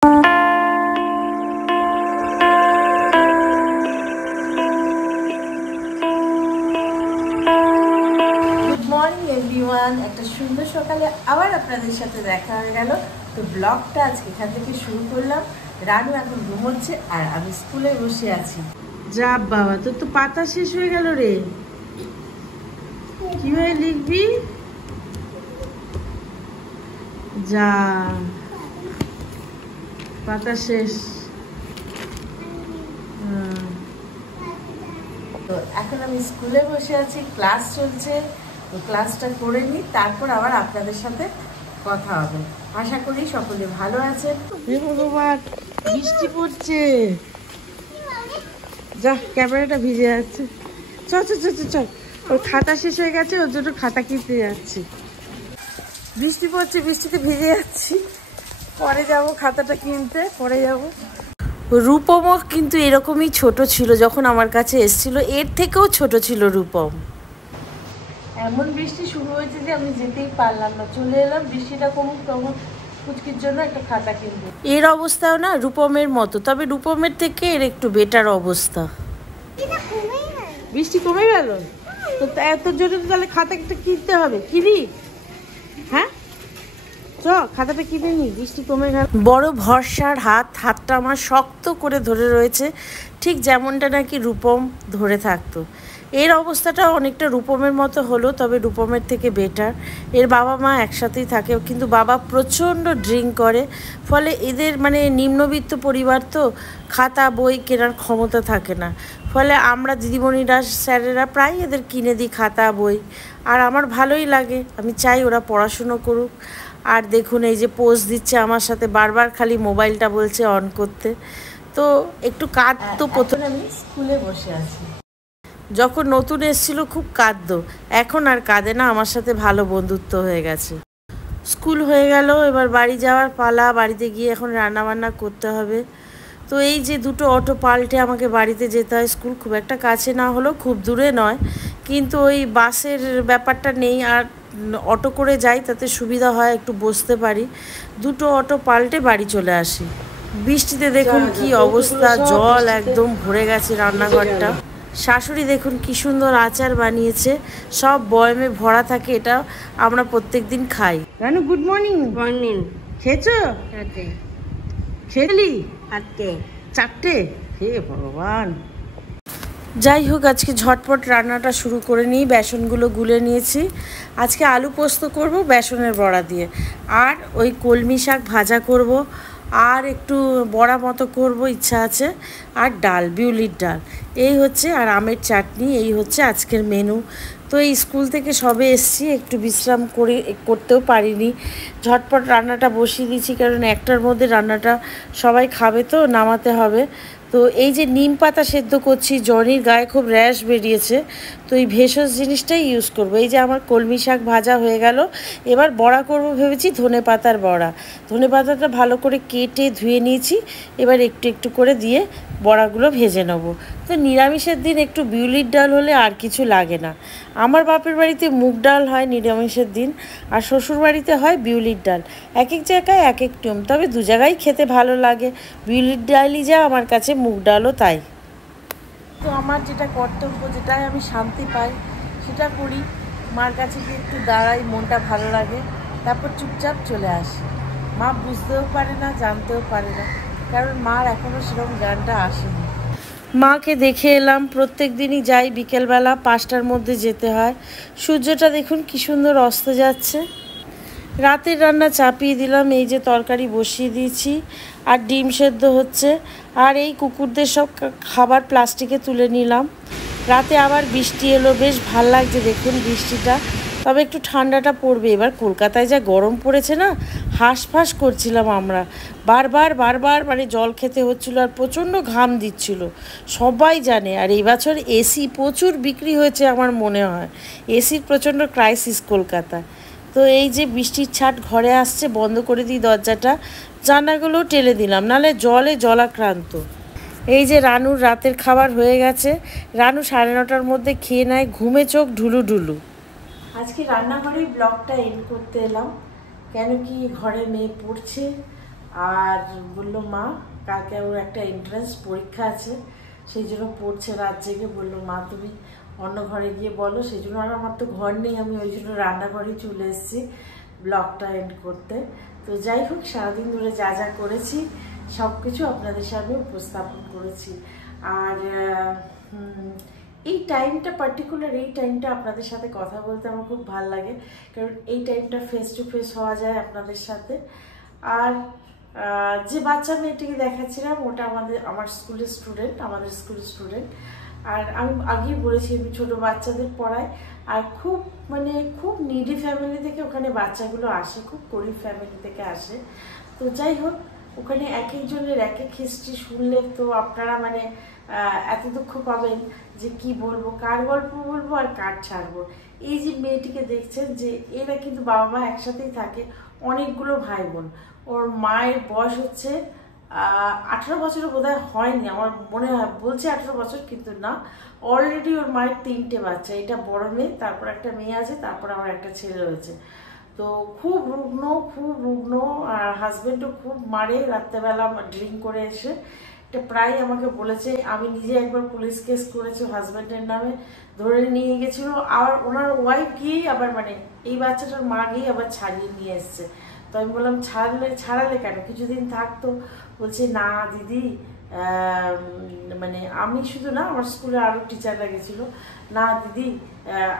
Morning everyone, একটা সুন্দর সকালে আবার আপনাদের সাথে দেখা হয়ে গেল। তো ব্লগটা আজকে এখান থেকে শুরু করলাম। রানু এখন ঘুমোচ্ছে আর আমি স্কুলে বসে আছি। যা বাবা, তোর তো পাতা শেষ হয়ে গেল রে। কিভাবে লিখবি? যা, পাতা শেষ। তো এখন আমি স্কুলে বসে আছি, ক্লাস চলছে। তো ক্লাসটা করে নিই, তারপর আবার আপনাদের সাথে কথা হবে। আশা করি সকলে ভালো আছেন। ভগবান, বৃষ্টি পড়ছে। যা, ক্যামেরাটা ভিজে যাচ্ছে। চল চল চল চল, ওর খাতা শেষ হয়ে গেছে, ওর জন্য খাতা কিনতে যাচ্ছি। বৃষ্টি পড়ছে, বৃষ্টিতে ভিজে যাচ্ছি। পরে যাব খাতাটা কিনতে, পরে যাব। রূপমও কিন্তু এরকমই ছোট ছিল যখন আমার কাছে এসেছিল, এর থেকেও ছোট ছিল রূপম। এমন বৃষ্টি শুরু হয়েছে যে আমি যেতেই পারলাম না, চলে এলাম। বৃষ্টিটা কমুক তখন পুচকির জন্য একটা খাতা কিনবো। এর অবস্থাও না রূপমের মতো, তবে রূপমের থেকে এর একটু বেটার অবস্থা। বৃষ্টি কমে গেল তো তোর জন্য তো তাহলে খাতা একটা কিনতে হবে। কিনি? হ্যাঁ চ, খাতাটা কিনে নি, বৃষ্টি কমে গেল। বড় ভরসার হাতটা আমার শক্ত করে ধরে রয়েছে, ঠিক যেমনটা নাকি রূপম ধরে থাকতো। এর অবস্থাটা অনেকটা রূপমের মতো হলো, তবে রূপমের থেকে বেটার। এর বাবা মা একসাথেই থাকে, কিন্তু বাবা প্রচণ্ড ড্রিঙ্ক করে, ফলে এদের মানে নিম্নবিত্ত পরিবার, তো খাতা বই কেনার ক্ষমতা থাকে না। ফলে আমরা দিদিমণিরা স্যারেরা প্রায় এদের কিনে দিই খাতা বই। আর আমার ভালোই লাগে, আমি চাই ওরা পড়াশুনো করুক। আর দেখুন এই যে পোজ দিচ্ছে আমার সাথে, বারবার খালি মোবাইলটা বলছে অন করতে। তো একটু কাঁদতো প্রথমে। আমি স্কুলে বসে আছি। যখন নতুন এসেছিল খুব কাঁদতো, এখন আর কাঁদে না, আমার সাথে ভালো বন্ধুত্ব হয়ে গেছে। স্কুল হয়ে গেল, এবার বাড়ি যাওয়ার পালা। বাড়িতে গিয়ে এখন রান্নাবান্না করতে হবে। তো এই যে দুটো অটো পাল্টে আমাকে বাড়িতে যেতে হয়। স্কুল খুব একটা কাছে না হলেও খুব দূরে নয়, কিন্তু ওই বাসের ব্যাপারটা নেই। আর অটো করে যাই, তাতে সুবিধা হয়, একটু বসতে পারি। দুটো অটো পাল্টে বাড়ি চলে আসি। বৃষ্টিতে দেখুন কি অবস্থা, জল একদম ভরে গেছে রান্নাঘরটা। শাশুড়ি দেখুন কি সুন্দর আচার বানিয়েছে, সব বয়মে ভরা থাকে, এটা আমরা প্রত্যেক দিন খাই। Ranu good morning. মর্নিং। খেয়েছো? খেলি? চারটে? হে ভগবান। যাই হোক, আজকে ঝটপট রান্নাটা শুরু করে নিই। বেসনগুলো গুলে নিয়েছি। আজকে আলু পোস্ত করব বেসনের বড়া দিয়ে, আর ওই কলমি শাক ভাজা করব, আর একটু বড়া মতো করব ইচ্ছা আছে, আর ডাল, বিউলির ডাল, এই হচ্ছে, আর আমের চাটনি। এই হচ্ছে আজকের মেনু। তো এই স্কুল থেকে সবে এসছি, একটু বিশ্রাম করতেও পারিনি। ঝটপট রান্নাটা বসিয়ে দিয়েছি, কারণ একটার মধ্যে রান্নাটা সবাই খাবে, তো নামাতে হবে। তো এই যে নিম পাতা সেদ্ধ করছি, জনির গায়ে খুব র্যাশ বেরিয়েছে, তো এই ভেষজ জিনিসটাই ইউজ করব। এই যে আমার কলমি শাক ভাজা হয়ে গেল, এবার বড়া করব ভেবেছি, ধনে পাতার বড়া। ধনে পাতাটা ভালো করে কেটে ধুয়ে নিয়েছি, এবার একটু একটু করে দিয়ে বড়াগুলো ভেজে নেব। তো নিরামিষের দিন একটু বিউলির ডাল হলে আর কিছু লাগে না। আমার বাপের বাড়িতে মুগ ডাল হয় নিরামিষের দিন, আর শ্বশুর বাড়িতে হয় বিউলির ডাল। এক এক জায়গায় এক এক নিয়ম, তবে দু জায়গায় খেতে ভালো লাগে। বিউলির ডালই যা আমার কাছে, মুগ ডালও তাই। তো আমার যেটা কর্তব্য, যেটাই আমি শান্তি পাই সেটা করি। মার কাছে গিয়ে একটু দাঁড়াই, মনটা ভালো লাগে, তারপর চুপচাপ চলে আসি। মা বুঝতেও পারে না, জানতেও পারে না, কারণ মার এখনও সেরকম জ্ঞানটা আসেনি। মাকে দেখে এলাম, প্রত্যেক দিনই যাই, বিকেলবেলা 5টার মধ্যে যেতে হয়। সূর্যটা দেখুন কি সুন্দর অস্ত যাচ্ছে। রাতের রান্না চাপিয়ে দিলাম, এই যে তরকারি বসিয়ে দিয়েছি, আর ডিম সেদ্ধ হচ্ছে, আর এই কুকুরদের সব খাবার প্লাস্টিকে তুলে নিলাম। রাতে আবার বৃষ্টি এলো, বেশ ভাল লাগছে দেখুন বৃষ্টিটা, তবে একটু ঠান্ডাটা পড়বে। এবার কলকাতায় যা গরম পড়েছে না, হাঁসফাঁস করছিলাম আমরা, বারবার মানে জল খেতে হচ্ছিল, আর প্রচণ্ড ঘাম দিচ্ছিল, সবাই জানে। আর এই বছর এসি প্রচুর বিক্রি হয়েছে আমার মনে হয়, এসির প্রচণ্ড ক্রাইসিস কলকাতায়। তো এই যে বৃষ্টির ছাট ঘরে আসছে, বন্ধ করে দিই দরজাটা, জানাগুলো টেলে দিলাম, নাহলে জলে জলাক্রান্ত। এই যে রানুর রাতের খাবার হয়ে গেছে, রানু 9:30টার মধ্যে খেয়ে নেয়, ঘুমে চোখ ঢুলু ঢুলু। আজকে রান্নাঘরেই ব্লগটা এন্ড করতে এলাম, কেন কি ঘরে মেয়ে পড়ছে, আর বললো মা কালকে ওর একটা এন্ট্রান্স পরীক্ষা আছে, সেই জন্য পড়ছে রাত জেগে। বললো মা তুমি অন্য ঘরে গিয়ে বলো, সেই জন্য। আর আমার তো ঘর নেই, আমি ওই জন্য রান্নাঘরেই চলে এসেছি ব্লগটা এন্ড করতে। তো যাই হোক, সারাদিন ধরে যা যা করেছি সব কিছু আপনাদের সামনে উপস্থাপন করেছি। আর এই টাইমটা পার্টিকুলার, এই টাইমটা আপনাদের সাথে কথা বলতে আমার খুব ভালো লাগে, কারণ এই টাইমটা ফেস টু ফেস হওয়া যায় আপনাদের সাথে। আর যে বাচ্চা মেয়েটিকে দেখাচ্ছিলাম ওটা আমার স্কুলের স্টুডেন্ট, আমাদের স্কুলের স্টুডেন্ট। আর আমি আগেই বলেছি আমি ছোটো বাচ্চাদের পড়াই। আর খুব নিডি ফ্যামিলি থেকে ওখানে বাচ্চাগুলো আসে, খুব গরিব ফ্যামিলি থেকে আসে। তো যাই হোক, ওখানে এক একজনের এক এক হিস্ট্রি শুনলে তো আপনারা এত দুঃখ পাবেন যে কি বলবো, কার গল্প বলবো আর কার ছাড়বো। এই যে মেয়েটিকে দেখছেন, যে এরা কিন্তু বাবা মা একসাথেই থাকে, অনেকগুলো ভাই বোন। ওর মায়ের বয়স হচ্ছে 18 বছরও বোধহয় হয়নি, আমার মনে হয় বলছে 18 বছর, কিন্তু না, অলরেডি ওর মায়ের 3টে বাচ্চা। এটা বড় মেয়ে, তারপর একটা মেয়ে আছে, তারপর আমার একটা ছেলে রয়েছে। তো খুব রুগ্ন। আর হাজবেন্ডও খুব মারে রাত্রেবেলা ড্রিঙ্ক করে এসে। এটা প্রায় আমাকে বলেছে, আমি নিজে একবার পুলিশ কেস করেছি হাজবেন্ডের নামে, ধরে নিয়ে গেছিল। আর ওনার ওয়াইফ গিয়েই আবার এই বাচ্চাটার মা গিয়ে আবার ছাড়িয়ে নিয়ে এসছে। তো আমি বললাম ছাড়ালে কেন, কিছুদিন থাকতো। বলছে না দিদি, আমি শুধু না, আমার স্কুলে আরও টিচাররা গেছিলো, না দিদি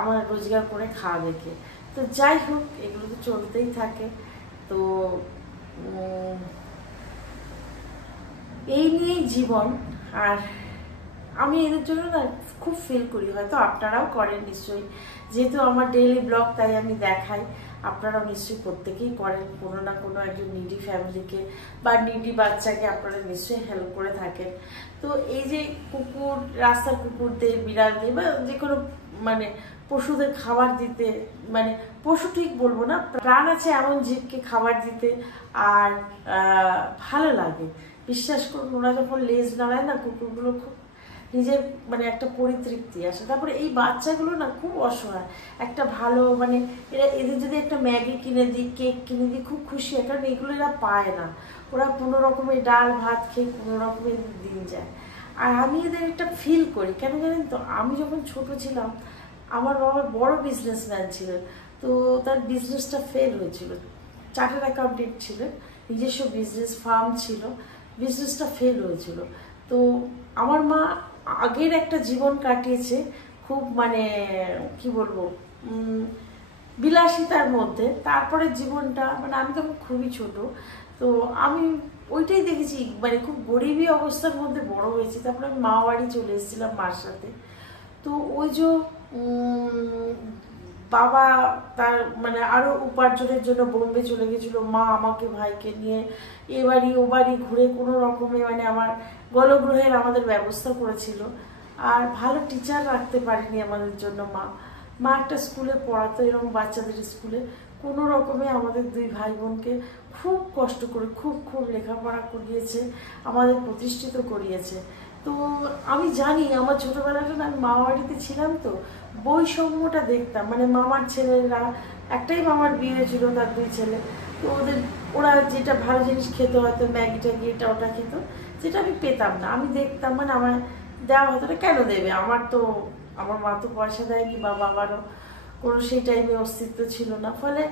আমার রোজগার করে খাওয়াবে কে। তো যাই হোক, এগুলো তো চলতেই থাকে। তো এই নিয়েই জীবন। আর আমি এদের জন্য না খুব ফিল করি, হয়তো আপনারাও করেন নিশ্চয়ই, যেহেতু আমার ডেইলি ব্লগ তাই আমি দেখাই। আপনারাও নিশ্চয়ই প্রত্যেকেই করেন, কোনো না কোনো একজন নিডি ফ্যামিলিকে বা নিডি বাচ্চাকে আপনারা নিশ্চয়ই হেল্প করে থাকেন। তো এই যে কুকুর, রাস্তার কুকুরদের, বিড়ালদের বা যে কোনো পশুদের খাবার দিতে, পশু ঠিক বলবো না, প্রাণ আছে এমন জীবকে খাবার দিতে আর ভালো লাগে। বিশ্বাস করুন, ওরা যখন লেজ নাড়ায় না, কুকুরগুলো খুব নিজের একটা পরিতৃপ্তি আসে। তারপরে এই বাচ্চাগুলো না খুব অসহায়, একটা ভালো এদের যদি একটা ম্যাগি কিনে দিই, কেক কিনে দিই, খুব খুশি হয়, কারণ এগুলো এরা পায় না। ওরা কোনো রকমের ডাল ভাত খেয়ে কোনো রকমের দিন যায়। আর আমি এদের একটা ফিল করি, কেন জানেন তো, আমি যখন ছোট ছিলাম আমার বাবা বড় বিজনেসম্যান ছিলেন। তো তার বিজনেসটা ফেল হয়েছিল, চার্টার্ড অ্যাকাউন্টেন্ট ছিলেন, নিজস্ব বিজনেস ফার্ম ছিল, বিজনেসটা ফেল হয়েছিল। তো আমার মা আগের একটা জীবন কাটিয়েছে খুব কি বলবো, বিলাসিতার মধ্যে। তারপরে জীবনটা আমি তখন খুবই ছোট, তো আমি ওইটাই দেখেছি, খুব গরিবী অবস্থার মধ্যে বড় হয়েছি। তারপরে আমি মা বাড়ি চলে এসেছিলাম মার সাথে। তো ওই যে বাবা তার আরো উপার্জনের জন্য বোম্বে চলে গেছিল, মা আমাকে ভাইকে নিয়ে এ বাড়ি ও বাড়ি ঘুরে কোনো রকমে আমার গলগ্রহের আমাদের ব্যবস্থা করেছিল। আর ভালো টিচার রাখতে পারেনি আমাদের জন্য মা একটা স্কুলে পড়াতো, এরকম বাচ্চাদের স্কুলে। কোনো রকমে আমাদের দুই ভাই বোনকে খুব কষ্ট করে খুব লেখাপড়া করিয়েছে, আমাদের প্রতিষ্ঠিত করিয়েছে। তো আমি জানি আমার ছোটোবেলাটা না, আমি মামা বাড়িতে ছিলাম, তো বৈষম্যটা দেখতাম। মামার ছেলেরা, একটাই মামার বিয়ে হয়েছিল, তার 2 ছেলে। তো ওরা যেটা ভালো জিনিস খেতে, হয়তো ম্যাগি ট্যাগি এটা ওটা খেত, যেটা আমি পেতাম না। আমি দেখতাম আমার দেওয়া হতো না, কেন দেবে, আমার মা তো পয়সা দেয়নি, বা বাবারও কোনো সেই টাইমে অস্তিত্ব ছিল না। ফলে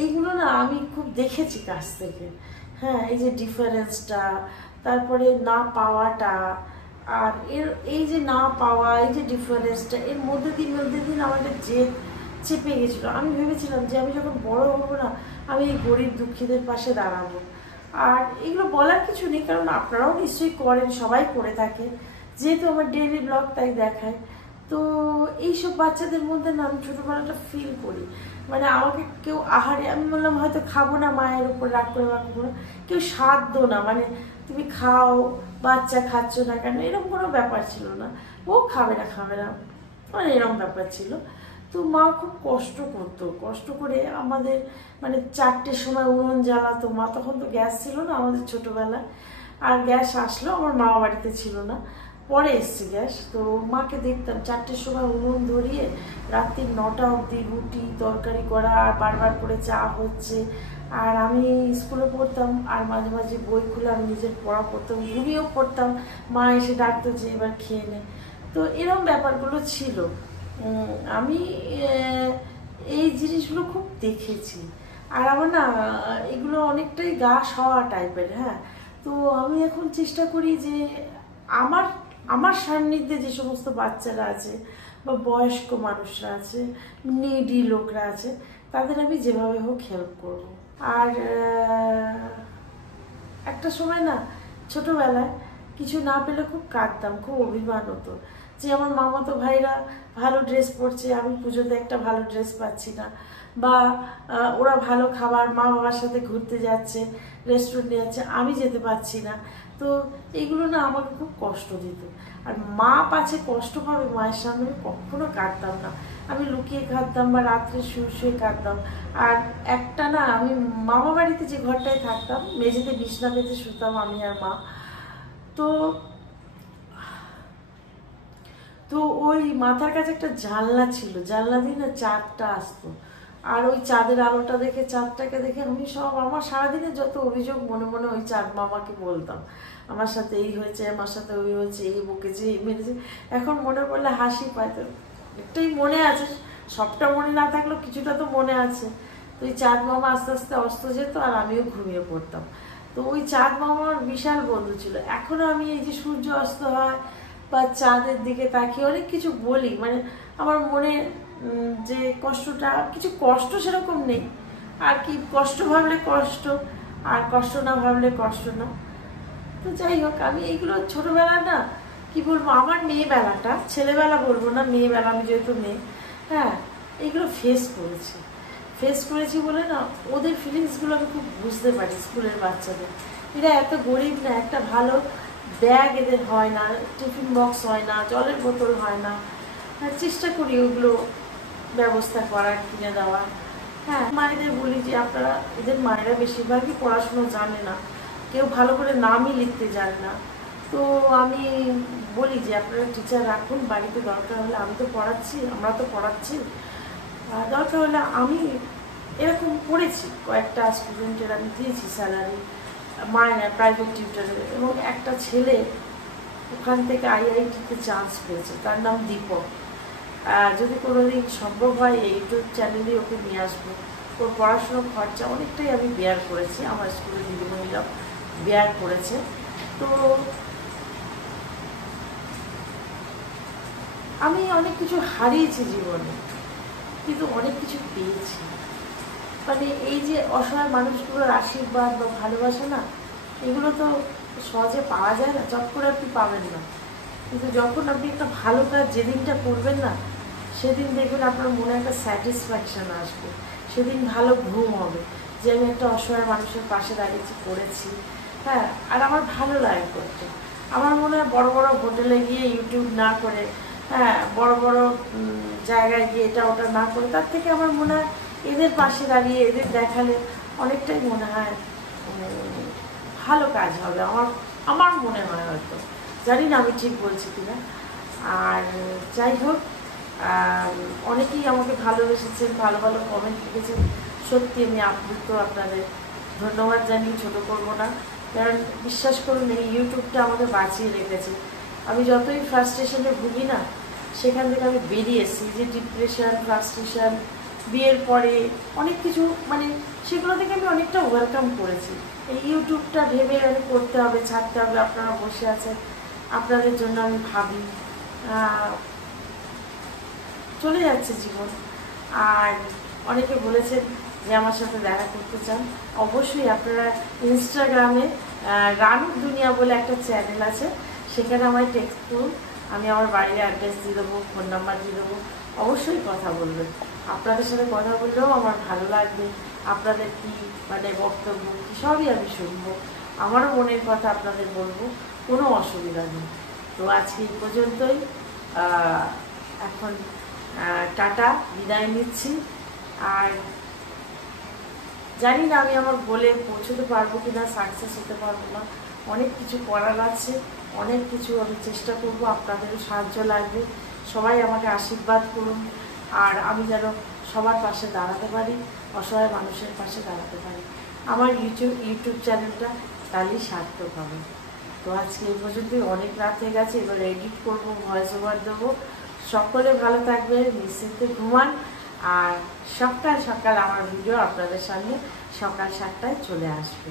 এইগুলো না আমি খুব দেখেছি কাছ থেকে। হ্যাঁ, এই যে ডিফারেন্সটা, তারপরে না পাওয়াটা, আর এই যে না পাওয়া, এই যে ডিফারেন্সটা, এর মধ্যে দিন আমার একটা জেদ চেপে গেছিলো। আমি ভেবেছিলাম যে আমি যখন বড় হবো না, আমি এই গরিব দুঃখীদের পাশে দাঁড়াবো। আর এগুলো বলার কিছু নেই, কারণ আপনারাও নিশ্চয়ই করেন, সবাই করে থাকে, যেহেতু আমার ডেইলি ব্লগ তাই দেখায়। তো এইসব বাচ্চাদের মধ্যে না আমি ছোটোবেলাটা ফিল করি। আমাকে কেউ আহারে, আমি বললাম হয়তো খাবো না, মায়ের উপর রাগ করে বা কোনো কেউ সাধ্য না, তুমি খাও, বাচ্চা খাচ্ছ না কেন, এরকম কোনো ব্যাপার ছিল না। ও খাবে না এরকম ব্যাপার ছিল। তো মা খুব কষ্ট করতো, কষ্ট করে আমাদের 4টের সময় উনুন জ্বালাতো মা। তখন তো গ্যাস ছিল না আমাদের ছোটোবেলায়, আর গ্যাস আসলেও আমার মামা বাড়িতে ছিল না, পরে এসছে গ্যাস। তো মাকে দেখতাম 4টের সময় উনুন ধরিয়ে রাত্রি 9টা অবধি রুটি তরকারি করা, আর বারবার করে চা হচ্ছে, আর আমি স্কুলে পড়তাম, আর মাঝে মাঝে বই খুলে আমি নিজের পড়া পড়তাম, ঘুমিয়েও পড়তাম, মা এসে ডাকতো যে এবার খেয়ে নে। তো এরকম ব্যাপারগুলো ছিল। আমি এই জিনিসগুলো খুব দেখেছি। আর আমার না এগুলো অনেকটাই গা সওয়া টাইপের। হ্যাঁ, তো আমি এখন চেষ্টা করি যে আমার আমার সান্নিধ্যে যে সমস্ত বাচ্চারা আছে বা বয়স্ক মানুষরা আছে, নিডি লোকরা আছে, তাদের আমি যেভাবে হোক হেল্প করব। আর একটা সময় না ছোটবেলায় কিছু না পেলে খুব কাঁদতাম, খুব অভিমান হতো যে আমার মামাতো ভাইরা ভালো ড্রেস পরছে, আমি পুজোতে একটা ভালো ড্রেস পাচ্ছি না, বা ওরা ভালো খাবার মা বাবার সাথে ঘুরতে যাচ্ছে, রেস্টুরেন্টে যাচ্ছে, আমি যেতে পারছি না। তো এইগুলো না আমাকে খুব কষ্ট দিত। আর মা পাছে কষ্ট পাবে, মায়ের সামনে কখনো কাঁদতাম না, আমি লুকিয়ে কাঁদতাম বা রাত্রে শুয়ে শুয়ে কাঁদতাম। আর একটা না, আমি মামা বাড়িতে যে ঘরটায় থাকতাম, মেঝেতে বিছনা পেতে শুতাম আমি আর মা। তো তো ওই মাথার কাছে একটা জানলা ছিল, জানলা দিয়ে না চাঁদটা আসতো, আর ওই চাঁদের আলোটা দেখে, চাঁদটাকে দেখে আমি সব আমার সারাদিনে যত অভিযোগ মনে মনে ওই চাঁদ মামাকে বলতাম, আমার সাথে এই হয়েছে, আমার সাথে ওই হয়েছে, এই বকেছে, এই মেরেছে। এখন মনে পড়লে হাসি পায়। তো একটাই মনে আছে, সবটা মনে না থাকলেও কিছুটা তো মনে আছে। তো ওই চাঁদ মামা আস্তে আস্তে অস্ত যেত আর আমিও ঘুমিয়ে পড়তাম। তো ওই চাঁদ মামার বিশাল বন্ধু ছিল। এখনো আমি এই যে সূর্য অস্ত হয় বা চাঁদের দিকে তাকিয়ে অনেক কিছু বলি, মানে আমার মনে যে কষ্টটা, কিছু কষ্ট সেরকম নেই, আর কি কষ্ট ভাবলে কষ্ট, আর কষ্ট না ভাবলে কষ্ট না। তো যাই হোক, আমি এইগুলো ছোটবেলা না, কি বলবো, আমার মেয়েবেলাটা, ছেলেবেলা বলবো না, মেয়েবেলা, আমি যেহেতু মেয়ে, হ্যাঁ, এইগুলো ফেস করেছি বলে না ওদের ফিলিংসগুলো আমি খুব বুঝতে পারি। স্কুলের বাচ্চাদের, এরা এত গরিব না, একটা ভালো ব্যাগ এদের হয় না, টিফিন বক্স হয় না, জলের বোতল হয় না। চেষ্টা করি ওগুলো ব্যবস্থা করার, কিনে দেওয়ার। হ্যাঁ, মায়েদের বলি যে আপনারা, এদের মায়েরা বেশিরভাগই পড়াশুনো জানে না, কেউ ভালো করে নামই লিখতে জানে না। তো আমি বলি যে আপনারা টিচার রাখুন বাড়িতে, দরকার হলে আমি তো পড়াচ্ছি, আমরা তো পড়াচ্ছি, দরকার হলে আমি এরকম করেছি, কয়েকটা স্টুডেন্টের আমি দিয়েছি স্যালারি, মাইনে, প্রাইভেট টিউটারে। এবং একটা ছেলে ওখান থেকে আইআইটিতে চান্স পেয়েছে, তার নাম দীপক। যদি কোনোদিন সম্ভব হয় এই ইউটিউব চ্যানেলে ওকে নিয়ে আসবো। ওর পড়াশোনার খরচা অনেকটাই আমি বেয়ার করেছি, আমার স্কুলের দিদিমণিরাও বেয়ার করেছে। তো আমি অনেক কিছু হারিয়েছি জীবনে, কিন্তু অনেক কিছু পেয়েছি। মানে এই যে অসহায় মানুষগুলোর আশীর্বাদ বা ভালোবাসা না, এগুলো তো সহজে পাওয়া যায় না, চট করে আপনি পাবেন না। কিন্তু যখন আপনি একটা ভালো কাজ যেদিনটা করবেন না, সেদিন দেখবেন আপনার মনে একটা স্যাটিসফ্যাকশান আসবে, সেদিন ভালো ঘুম হবে যে আমি একটা অসহায় মানুষের পাশে দাঁড়িয়েছি, করেছি। হ্যাঁ, আর আমার ভালো লাগে করতে। আমার মনে হয় বড় বড় হোটেলে গিয়ে ইউটিউব না করে, হ্যাঁ, বড় বড় জায়গায় গিয়ে এটা ওটা না করে, তার থেকে আমার মনে হয় এদের পাশে দাঁড়িয়ে এদের দেখালে অনেকটাই মনে হয় ভালো কাজ হবে। আমার আমার মনে হয়, হয়তো জানি না আমি ঠিক বলছি কিনা। আর যাই হোক, অনেকেই আমাকে ভালোবেসেছেন, ভালো ভালো কমেন্ট লিখেছেন, সত্যি আমি আপ্লুত, আপনাদের ধন্যবাদ জানিয়ে ছোটো করবো না। কারণ বিশ্বাস করুন, এই ইউটিউবটা আমাকে বাঁচিয়ে রেখেছে। আমি যতই ফ্রাস্ট্রেশনে ভুগি না, সেখান থেকে আমি বেরিয়ে এসেছি। যে ডিপ্রেশন, ফ্রাস্ট্রেশন, বিয়ের পরে অনেক কিছু, মানে সেগুলো থেকে আমি অনেকটা ওয়েলকাম করেছি। এই ইউটিউবটা ভেবে আমি করতে হবে, ছাড়তে হবে, আপনারা বসে আছেন, আপনাদের জন্য আমি ভাবি, চলে যাচ্ছে জীবন। আর অনেকে বলেছেন যে আমার সাথে দেখা করতে চান, অবশ্যই আপনারা ইনস্টাগ্রামে রানুর দুনিয়া বলে একটা চ্যানেল আছে, সেখানে আমায় টেক্সট করুন, আমি আমার বাড়ির অ্যাড্রেস দিয়ে দেবো, ফোন নাম্বার দিয়ে দেবো, অবশ্যই কথা বলবেন। আপনাদের সাথে কথা বললেও আমার ভালো লাগবে, আপনাদের কি মানে বক্তব্য কী সবই আমি শুনবো, আমারও মনের কথা আপনাদের বলবো, কোনো অসুবিধা নেই। তো আজকে এই পর্যন্তই, এখন টাটা, বিদায় নিচ্ছি। আর জানি না আমি আমার গোলে পৌঁছতে পারবো কি না, সাকসেস হতে পারবো না, অনেক কিছু করার আছে, অনেক কিছু আমি চেষ্টা করব, আপনাদেরও সাহায্য লাগবে, সবাই আমাকে আশীর্বাদ করুন। আর আমি যেন সবার পাশে দাঁড়াতে পারি, অসহায় মানুষের পাশে দাঁড়াতে পারি। আমার ইউটিউব চ্যানেলটা তাহলেই সার্থক হবে। তো আজকে এই পর্যন্তই, অনেক রাত হয়ে গেছে, এবার এডিট করবো, ভয়েস ওভার দেবো। সকলে ভালো থাকবে, নিশ্চিন্তে ঘুমান। আর সকাল সকাল আমার ভিডিও আপনাদের সামনে সকাল 7টায় চলে আসবে।